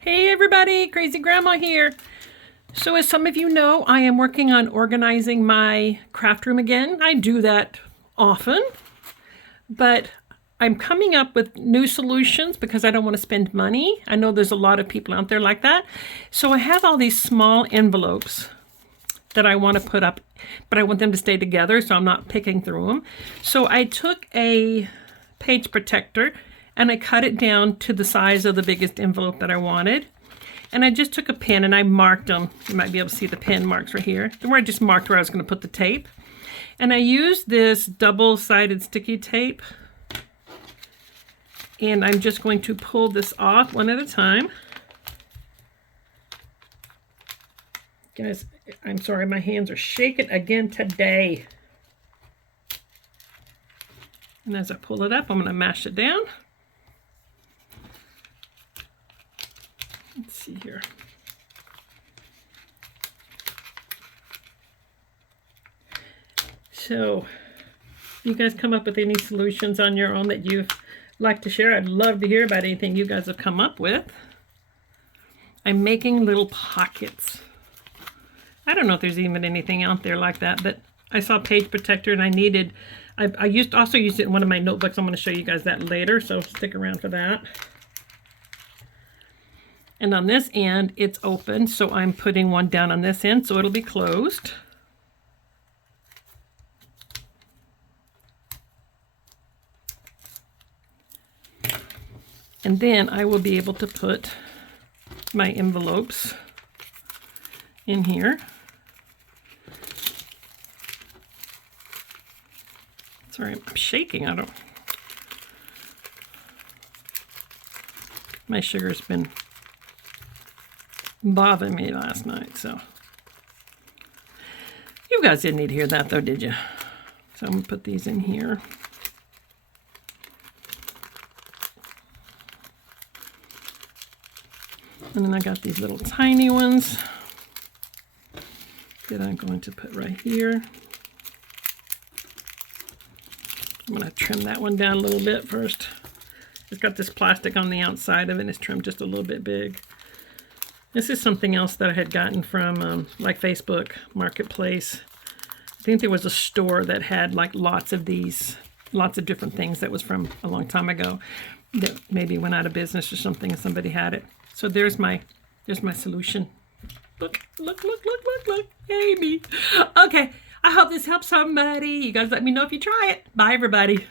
Hey everybody, Crazy Grandma here. So as some of you know, I am working on organizing my craft room again. I do that often, but I'm coming up with new solutions because I don't want to spend money. I know there's a lot of people out there like that. So I have all these small envelopes that I want to put up, but I want them to stay together so I'm not picking through them. So I took a page protector and I cut it down to the size of the biggest envelope that I wanted. And I just took a pen and I marked them. You might be able to see the pen marks right here. Where I just marked where I was going to put the tape. And I used this double-sided sticky tape. And I'm just going to pull this off one at a time. Guys, I'm sorry, my hands are shaking again today. And as I pull it up, I'm going to mash it down. Let's see here. So, you guys come up with any solutions on your own that you'd like to share? I'd love to hear about anything you guys have come up with. I'm making little pockets. I don't know if there's even anything out there like that, but I saw page protector and I needed, I also used it in one of my notebooks. I'm going to show you guys that later, so stick around for that. And on this end, it's open, so I'm putting one down on this end, so it'll be closed. And then I will be able to put my envelopes in here. Sorry, I'm shaking. My sugar's been bothering me last night, so. You guys didn't need to hear that though, did you? So I'm gonna put these in here. And then I got these little tiny ones that I'm going to put right here. I'm going to trim that one down a little bit first. It's got this plastic on the outside of it, and it's trimmed just a little bit big. This is something else that I had gotten from like Facebook Marketplace. I think there was a store that had like lots of different things that was from a long time ago that maybe went out of business or something and somebody had it. So there's my solution. Look. Yay me. Okay, I hope this helps somebody. You guys let me know if you try it. Bye, everybody.